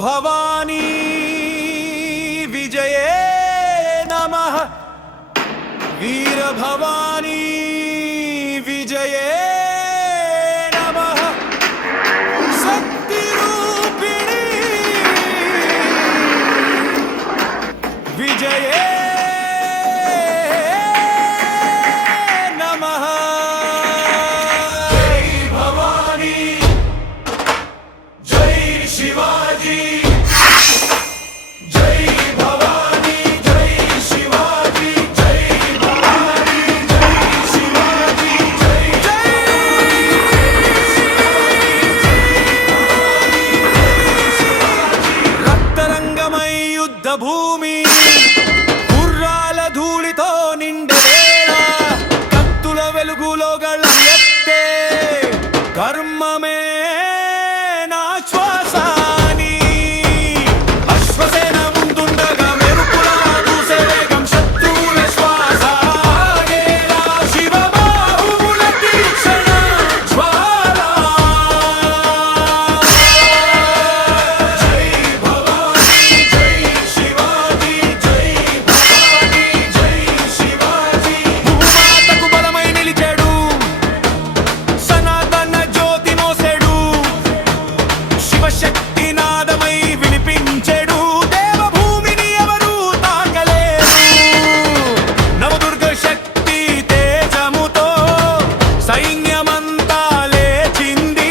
भवानी विजये नमः। वीर भवानी विजये नमः। शक्ति रूपिणी विजये नमः। जय भवानी, जय शिवाजी। जय भवानी, जय शिवाजी। जय भवानी, जय शिवाजी। जय रक्तरंगमय युद्ध भूमि గుర్రాల ధూళితో నిండేళ కత్తుల వెలుగులో గళమెత్తే కర్మమే నా శ్వాసాని అశ్వసేన ముందుండగా మెరుపుల దూసే వేగం శత్రువుల శ్వాస ఆగేలా శివ బాహువుల తీక్షణ జ్వాల జై భవానీ జై శివాజీ జై భవానీ జై శివాజీ భూమాతకు బలమై నిలిచాడు సనాతన జ్యోతి మోసెడు శివశక్తి నాదమై వినిపించెడు దేవభూమిని ఎవరు తాకలేరు నవదుర్గ శక్తి తేజముతో సైన్యమంతా లేచింది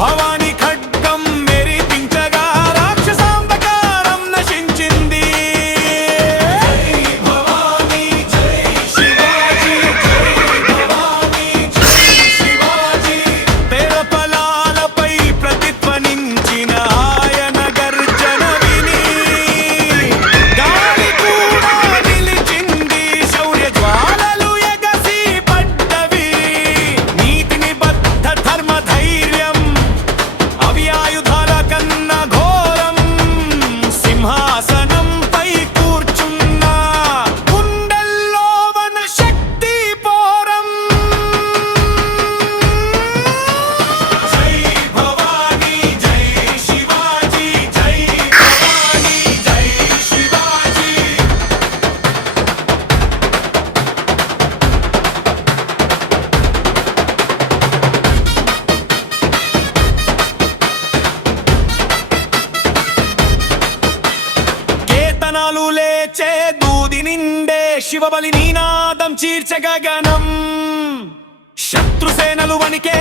భవాని ఖడ్గం మెరిపించగా రాక్షసాంధకారం నశించింది జై భవానీ జై శివాజీ జై భవానీ జై శివాజీ తెరపలాలపై ప్రతిధ్వనించిన ఆయన గర్జన విని గాలి కూడా నిలిచింది శౌర్య జ్వాలలు ఎగసి పడ్డవి నీతి నిబద్ధ ధర్మ ధైర్యం అవి ఆయుధాల కన్నా ఘోరం సింహాసనంపై కూర్చున్న గుండెల్లో వన శక్తి పోరం జై భవానీ జై శివాజీ జై భవానీ జై శివాజీ కేతనాలు లేచే దూది నిండే శివబలి నీనాదం చీర్చ గగనం శత్రుసేనలు వణికే